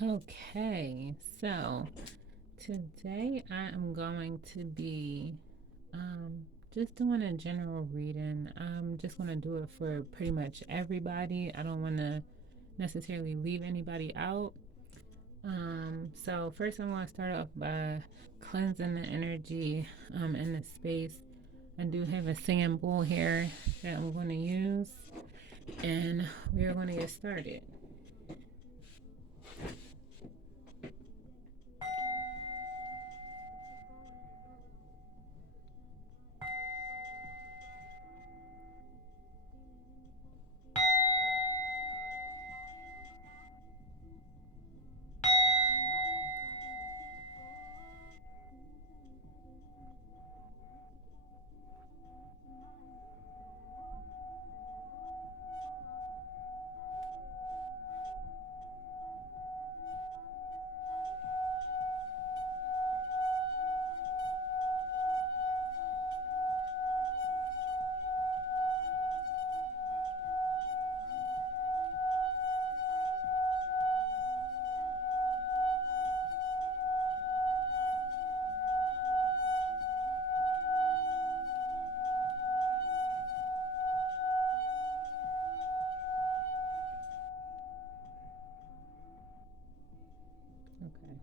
Okay, so today I am going to be just doing a general reading. I'm just going to do it for pretty much everybody. I don't want to necessarily leave anybody out. So first I'm going to start off by cleansing the energy in the space. I do have a singing bowl here that I'm going to use, and we are going to get started. Okay.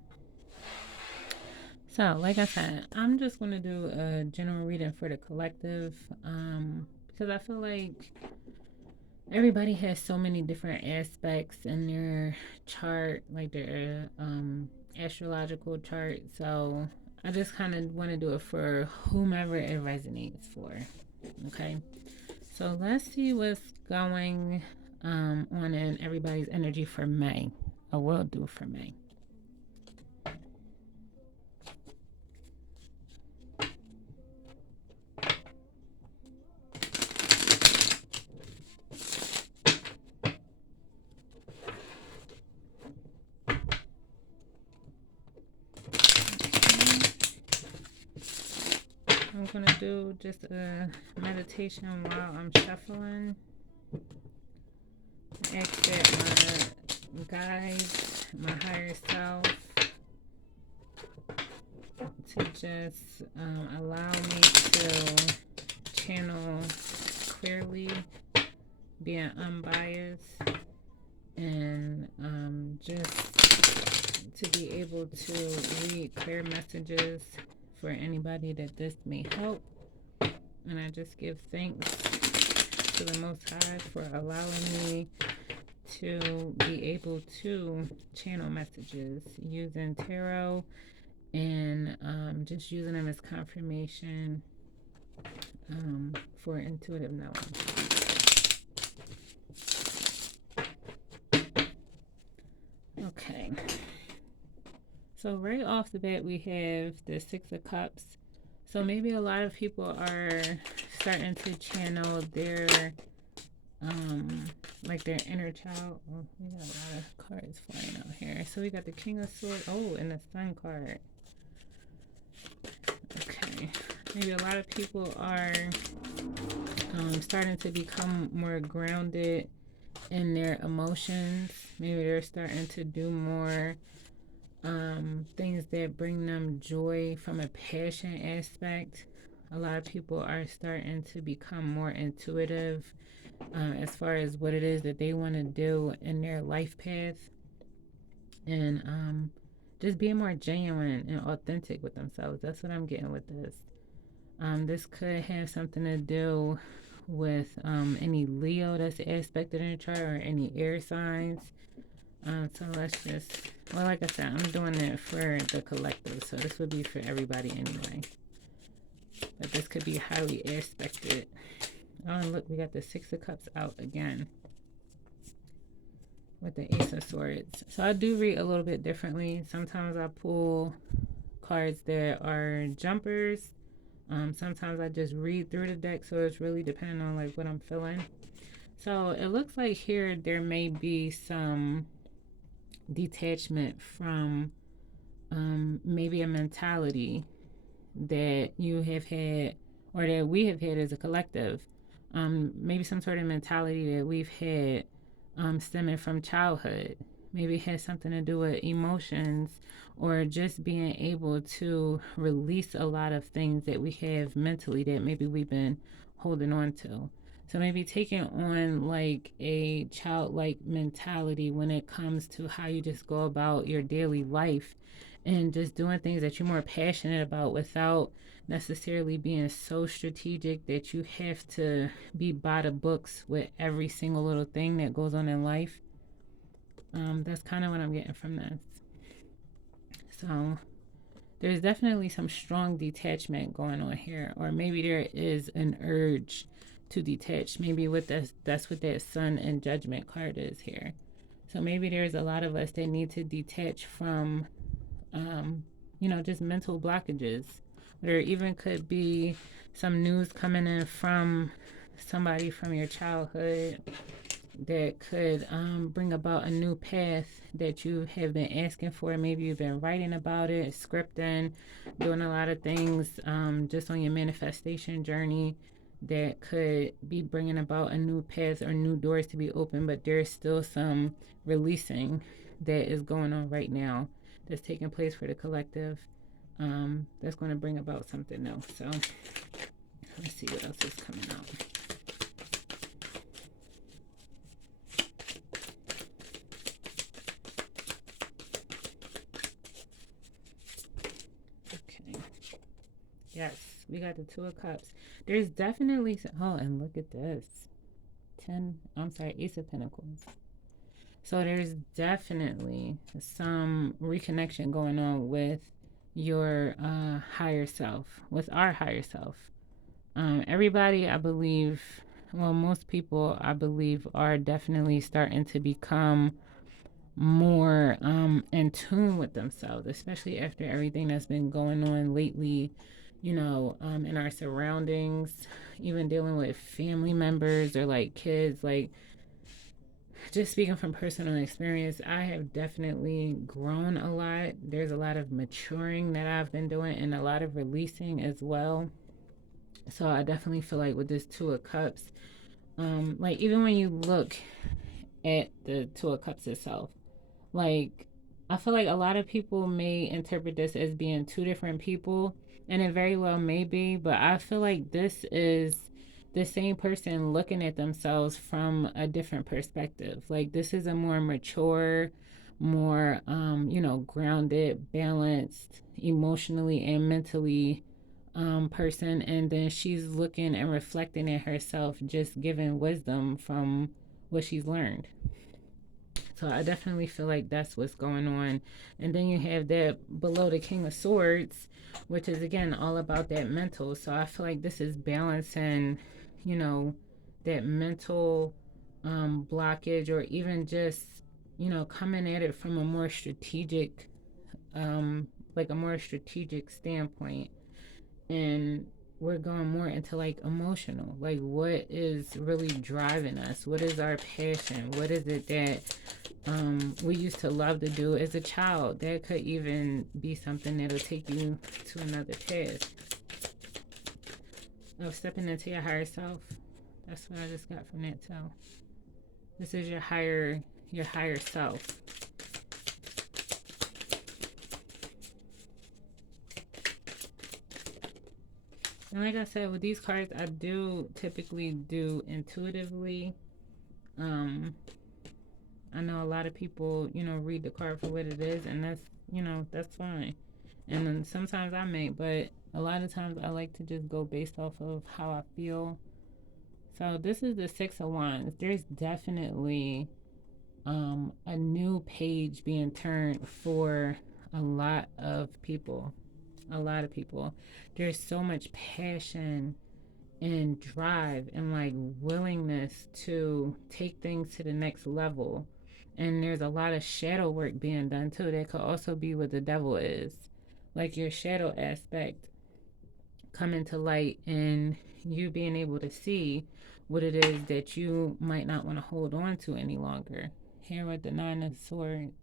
So, like I said, I'm just going to do a general reading for the collective because I feel like everybody has so many different aspects in their chart, like their astrological chart. So, I just kind of want to do it for whomever it resonates for. Okay. So, let's see what's going on in everybody's energy for May. I will do for May. I'm gonna do just a meditation while I'm shuffling. Ask that my guides, my higher self, to just allow me to channel clearly, being unbiased, and just to be able to read clear messages for anybody that this may help. And I just give thanks to the Most High for allowing me to be able to channel messages using tarot and just using them as confirmation for intuitive knowing. Okay. So right off the bat, we have the Six of Cups. So maybe a lot of people are starting to channel their like their inner child. Oh, we got a lot of cards flying out here. So we got the King of Swords. Oh, and the Sun card. Okay. Maybe a lot of people are starting to become more grounded in their emotions. Maybe they're starting to do more things that bring them joy from a passion aspect. A lot of people are starting to become more intuitive as far as what it is that they want to do in their life path, and just being more genuine and authentic with themselves. That's what I'm getting with this. This could have something to do with any Leo that's aspected in the chart or any air signs. So let's just, well, like I said, I'm doing it for the collective, so this would be for everybody anyway. But this could be highly aspected. Oh, and look, we got the Six of Cups out again with the Ace of Swords. So I do read a little bit differently. Sometimes I pull cards that are jumpers. Sometimes I just read through the deck, so it's really depending on like what I'm feeling. So it looks like here there may be some detachment from maybe a mentality that you have had or that we have had as a collective. Maybe some sort of mentality that we've had stemming from childhood. Maybe it has something to do with emotions, or just being able to release a lot of things that we have mentally that maybe we've been holding on to. So maybe taking on like a childlike mentality when it comes to how you just go about your daily life, and just doing things that you're more passionate about without necessarily being so strategic that you have to be by the books with every single little thing that goes on in life. That's kind of what I'm getting from this. So there's definitely some strong detachment going on here, or maybe there is an urge to detach. Maybe with this, that's what that Sun and Judgment card is here. So maybe there's a lot of us that need to detach from, just mental blockages. There even could be some news coming in from somebody from your childhood that could bring about a new path that you have been asking for. Maybe you've been writing about it, scripting, doing a lot of things just on your manifestation journey that could be bringing about a new path or new doors to be open, but there's still some releasing that is going on right now that's taking place for the collective, that's going to bring about something else. So let's see what else is coming out. Okay. Yes, we got the Two of Cups. There's definitely oh, and look at this. Ace of Pentacles. So there's definitely some reconnection going on with your higher self, with our higher self. Everybody, I believe, well, most people, I believe, are definitely starting to become more in tune with themselves, especially after everything that's been going on lately, in our surroundings, even dealing with family members or like kids. Like, just speaking from personal experience, I have definitely grown a lot. There's a lot of maturing that I've been doing and a lot of releasing as well. So I definitely feel like with this Two of Cups, like even when you look at the Two of Cups itself, like, I feel like a lot of people may interpret this as being two different people, and it very well may be, but I feel like this is the same person looking at themselves from a different perspective. Like, this is a more mature, more, grounded, balanced, emotionally and mentally person, and then she's looking and reflecting at herself, just giving wisdom from what she's learned. So I definitely feel like that's what's going on. And then you have that below the King of Swords, which is again all about that mental. So I feel like this is balancing, you know, that mental blockage, or even just, coming at it from a more strategic, like a more strategic standpoint. And we're going more into like emotional, like what is really driving us, what is our passion, what is it that we used to love to do as a child. That could even be something that'll take you to another path of stepping into your higher self. That's what I just got from that too. This is your higher self. And like I said, with these cards, I do typically do intuitively. I know a lot of people, read the card for what it is, and that's fine. And then sometimes I may, but a lot of times I like to just go based off of how I feel. So this is the Six of Wands. There's definitely a new page being turned for a lot of people. A lot of people. There's so much passion and drive and like willingness to take things to the next level. And there's a lot of shadow work being done too. That could also be what the devil is. Like your shadow aspect coming to light, and you being able to see what it is that you might not want to hold on to any longer. Here with the Nine of Swords.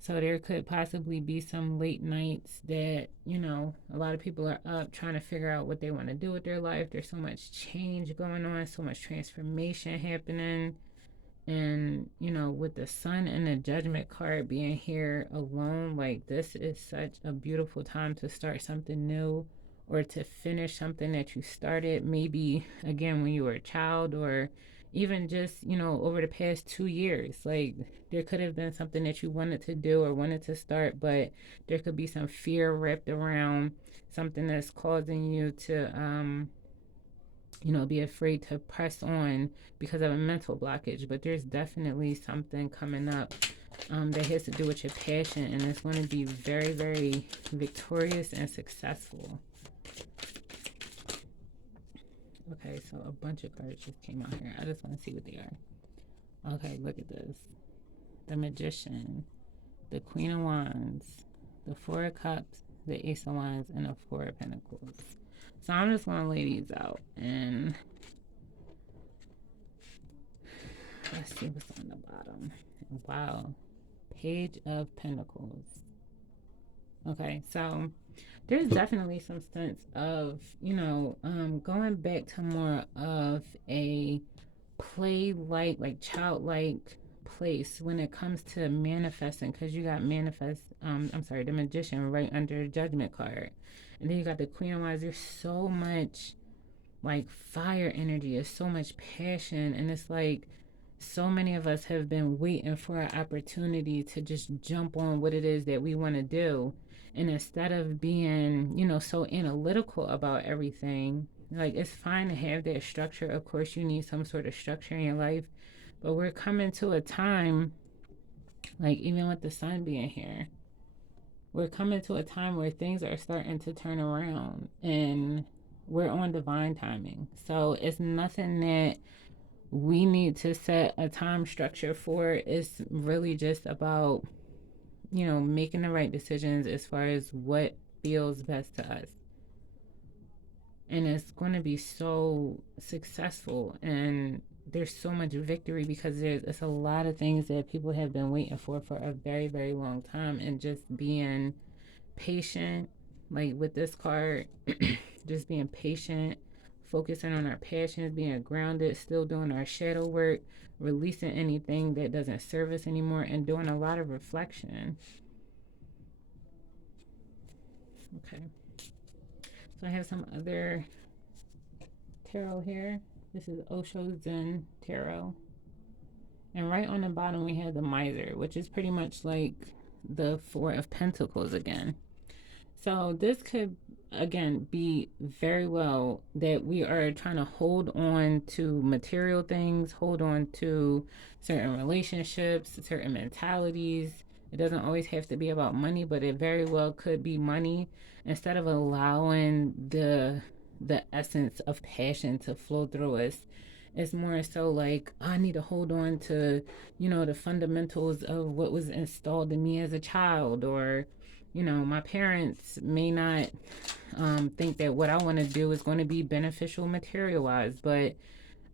So there could possibly be some late nights that, a lot of people are up trying to figure out what they want to do with their life. There's so much change going on, so much transformation happening. And, with the sun and the judgment card being here alone, like this is such a beautiful time to start something new or to finish something that you started, maybe again when you were a child, or even just, over the past 2 years. Like there could have been something that you wanted to do or wanted to start, but there could be some fear wrapped around something that's causing you to, be afraid to press on because of a mental blockage. But there's definitely something coming up that has to do with your passion, and it's going to be very, very victorious and successful. Okay, so a bunch of cards just came out here. I just want to see what they are. Okay, look at this. The Magician, the Queen of Wands, the Four of Cups, the Ace of Wands, and the Four of Pentacles. So I'm just going to lay these out, and let's see what's on the bottom. Wow. Page of Pentacles. Okay, so there's definitely some sense of, going back to more of a like childlike place when it comes to manifesting, because you got the Magician right under the Judgment card. And then you got the Queen of Wands. There's so much like fire energy, there's so much passion, and it's like so many of us have been waiting for an opportunity to just jump on what it is that we want to do. And instead of being, so analytical about everything, like it's fine to have that structure. Of course, you need some sort of structure in your life, but we're coming to a time, like even with the sun being here, we're coming to a time where things are starting to turn around and we're on divine timing. So it's nothing that we need to set a time structure for. It's really just about, making the right decisions as far as what feels best to us. And it's going to be so successful, and there's so much victory because it's a lot of things that people have been waiting for a very, very long time. And just being patient, like with this card, just being patient, focusing on our passions, being grounded, still doing our shadow work, releasing anything that doesn't serve us anymore, and doing a lot of reflection. Okay. So I have some other tarot here. This is Osho Zen Tarot. And right on the bottom we have the Miser, which is pretty much like the Four of Pentacles again. So this could, again, be very well that we are trying to hold on to material things, hold on to certain relationships, certain mentalities. It doesn't always have to be about money, but it very well could be money. Instead of allowing the essence of passion to flow through us, it's more so like, I need to hold on to, the fundamentals of what was installed in me as a child, or my parents may not think that what I want to do is going to be beneficial material wise. But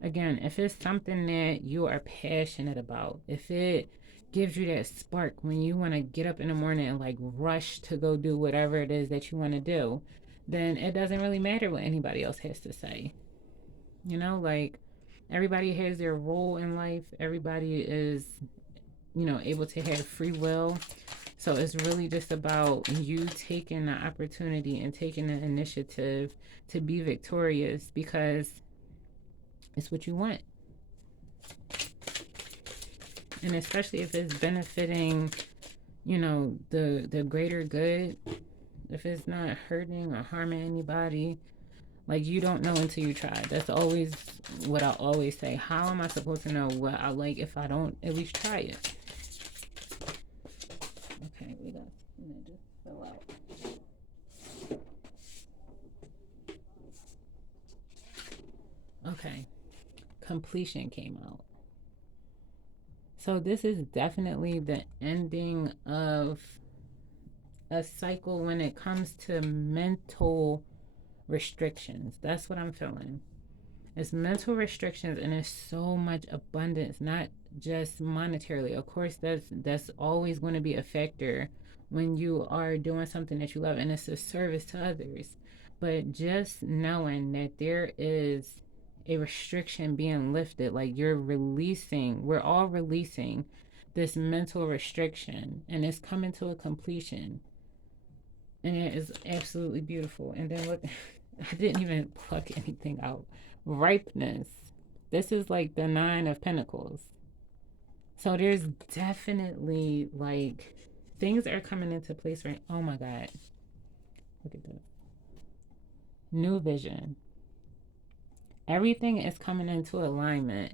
again, if it's something that you are passionate about, if it gives you that spark when you want to get up in the morning and like rush to go do whatever it is that you want to do, then it doesn't really matter what anybody else has to say. Like everybody has their role in life, everybody is, able to have free will. So it's really just about you taking the opportunity and taking the initiative to be victorious, because it's what you want. And especially if it's benefiting, the greater good, if it's not hurting or harming anybody, like you don't know until you try. That's always what I always say. How am I supposed to know what I like if I don't at least try it? Okay, we got it just fell out. Okay, completion came out. So this is definitely the ending of a cycle when it comes to mental restrictions. That's what I'm feeling. It's mental restrictions, and there's so much abundance, not just monetarily. Of course, that's always going to be a factor when you are doing something that you love and it's a service to others. But just knowing that there is a restriction being lifted. Like you're releasing, we're all releasing this mental restriction, and it's coming to a completion. And it is absolutely beautiful. And then look, I didn't even pluck anything out. Ripeness. This is like the Nine of Pentacles. So there's definitely like things are coming into place, right? Oh my God. Look at this. New vision. Everything is coming into alignment.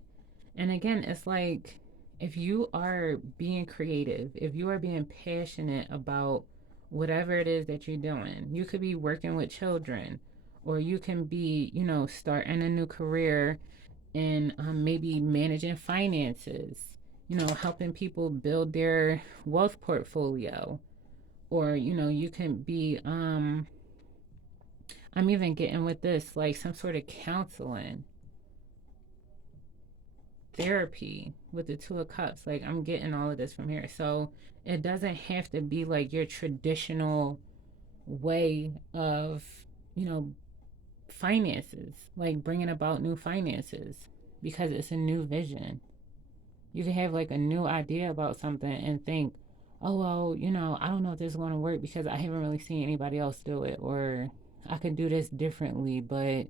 And again, it's like if you are being creative, if you are being passionate about whatever it is that you're doing, you could be working with children, or you can be, starting a new career in maybe managing finances, helping people build their wealth portfolio, or, you can be, I'm even getting with this, like some sort of counseling therapy with the Two of Cups. Like I'm getting all of this from here. So it doesn't have to be like your traditional way of, you know, finances, like bringing about new finances, because it's a new vision. You can have like a new idea about something and think, oh, well, I don't know if this is going to work because I haven't really seen anybody else do it, or I could do this differently. But,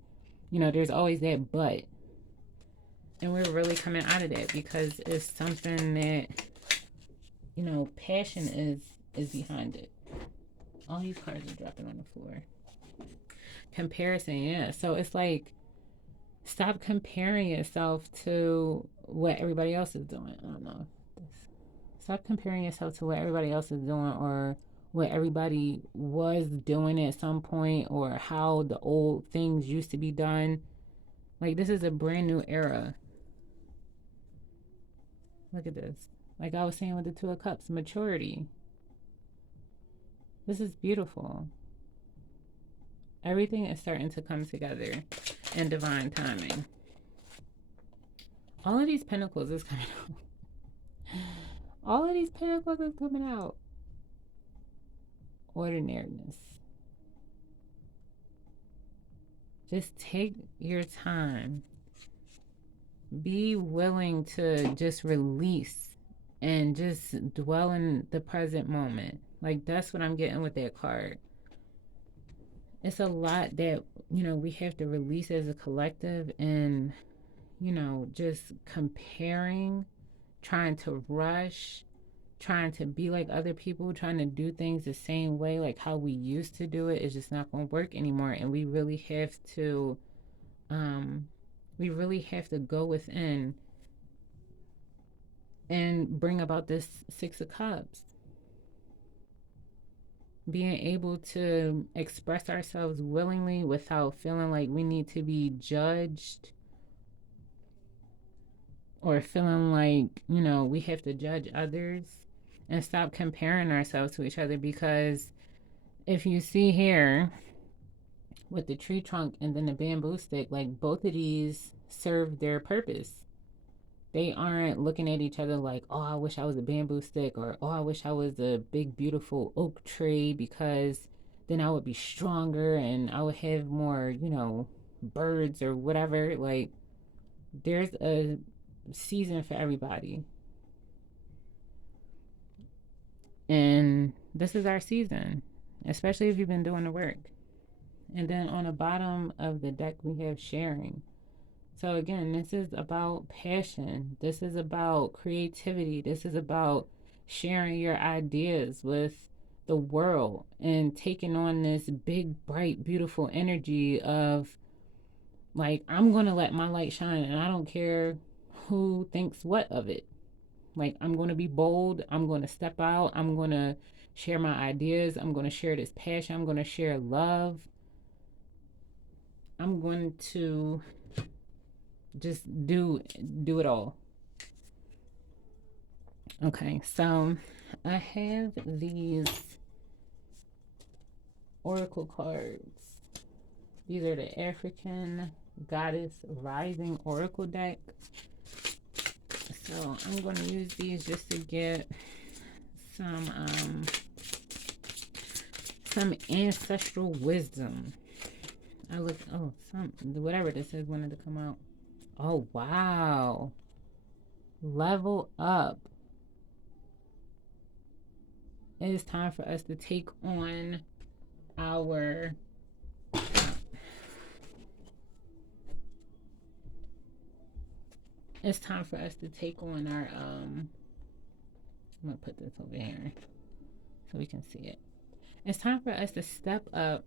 there's always that but. And we're really coming out of that because it's something that, passion is behind it. All these cards are dropping on the floor. Comparison, yeah. So it's like, stop comparing yourself to what everybody else is doing. I don't know. Stop comparing yourself to what everybody else is doing, or what everybody was doing at some point, or how the old things used to be done. Like, this is a brand new era. Look at this. Like I was saying with the Two of Cups, maturity. This is beautiful. Everything is starting to come together in divine timing. All of these pentacles is coming out. All of these pentacles is coming out. Ordinariness. Just take your time. Be willing to just release and just dwell in the present moment. Like, that's what I'm getting with that card. It's a lot that, we have to release as a collective, and, just comparing, trying to rush, trying to be like other people, trying to do things the same way, like how we used to do it, is just not going to work anymore. And we really have to, go within and bring about this Six of Cups. Being able to express ourselves willingly without feeling like we need to be judged, or feeling like, we have to judge others, and stop comparing ourselves to each other. Because if you see here with the tree trunk and then the bamboo stick, like both of these serve their purpose. They aren't looking at each other like, oh, I wish I was a bamboo stick, or oh, I wish I was a big, beautiful oak tree, because then I would be stronger and I would have more, birds or whatever. Like, there's a season for everybody. And this is our season, especially if you've been doing the work. And then on the bottom of the deck, we have sharing. So again, this is about passion. This is about creativity. This is about sharing your ideas with the world and taking on this big, bright, beautiful energy of, like, I'm going to let my light shine, and I don't care who thinks what of it. Like, I'm going to be bold. I'm going to step out. I'm going to share my ideas. I'm going to share this passion. I'm going to share love. I'm going to just do it all. Okay, so I have these oracle cards. These are the African Goddess Rising Oracle deck. So I'm going to use these just to get some ancestral wisdom. Whatever this is wanted to come out. Oh, wow. Level up. It is time for us to take on our it's time for us to take on our I'm gonna put this over here so we can see it. It's time for us to step up,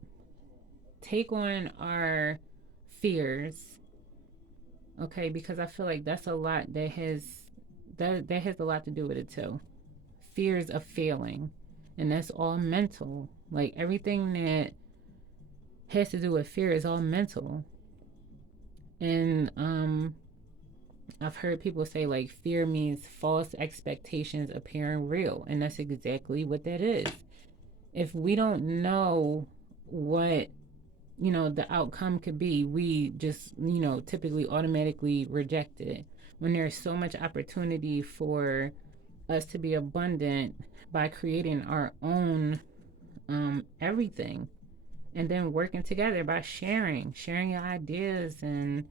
take on our fears, okay? Because I feel like that's a lot that has a lot to do with it too. Fears of failing, and that's all mental. Like everything that has to do with fear is all mental. And I've heard people say like fear means false expectations appearing real, and that's exactly what that is. If we don't know what the outcome could be, we just typically automatically reject it when there's so much opportunity for us to be abundant by creating our own everything, and then working together by sharing your ideas and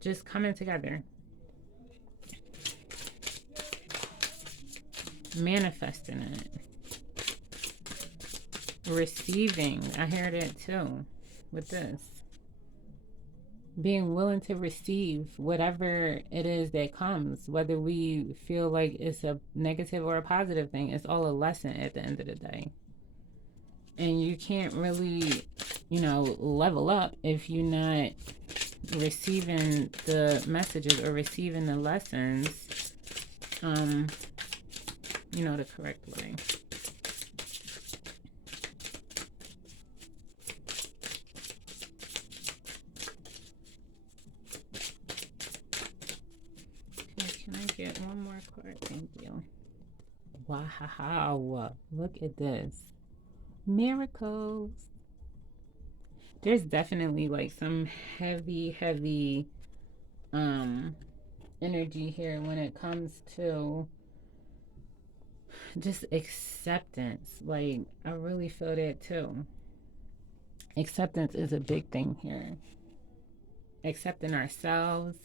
just coming together, manifesting it, receiving. I hear that too with this. Being willing to receive whatever it is that comes, whether we feel like it's a negative or a positive thing, it's all a lesson at the end of the day. And you can't really, level up if you're not receiving the messages or receiving the lessons, the correct way. Okay, can I get one more card? Thank you. Wow, look at this. Miracles. There's definitely like some heavy um energy here when it comes to just acceptance. Like I really feel that too. Acceptance is a big thing here. Accepting ourselves,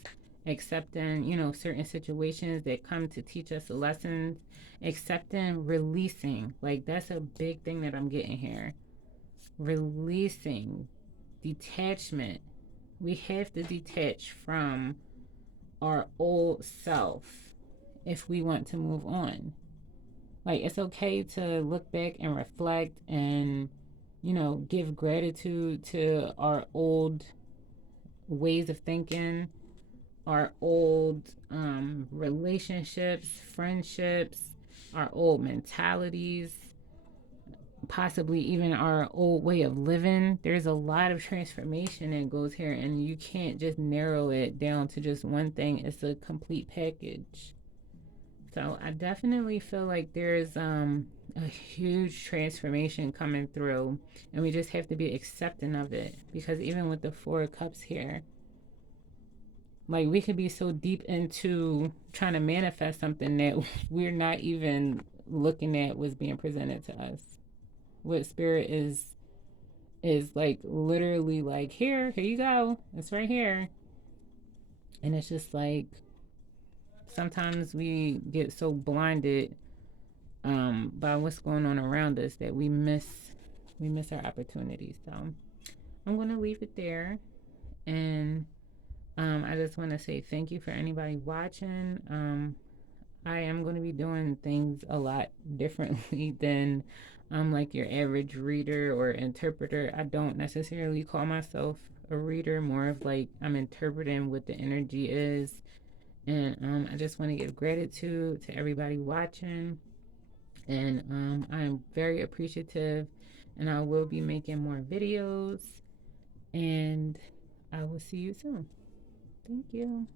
accepting, certain situations that come to teach us lessons, accepting, releasing. Like that's a big thing that I'm getting here. Releasing, detachment. We have to detach from our old self if we want to move on. Like it's okay to look back and reflect and give gratitude to our old ways of thinking, our old relationships, friendships, our old mentalities, possibly even our old way of living. There's a lot of transformation that goes here, and you can't just narrow it down to just one thing. It's a complete package. So I definitely feel like there's a huge transformation coming through, and we just have to be accepting of it, because even with the 4 cups here, like we could be so deep into trying to manifest something that we're not even looking at what's being presented to us. What spirit is like literally like, here you go, it's right here. And it's just like sometimes we get so blinded by what's going on around us that we miss our opportunities. So I'm gonna leave it there, and I just want to say thank you for anybody watching. I am going to be doing things a lot differently than like your average reader or interpreter. I don't necessarily call myself a reader, more of like I'm interpreting what the energy is. And I just want to give gratitude to everybody watching. And I'm very appreciative, and I will be making more videos. And I will see you soon. Thank you.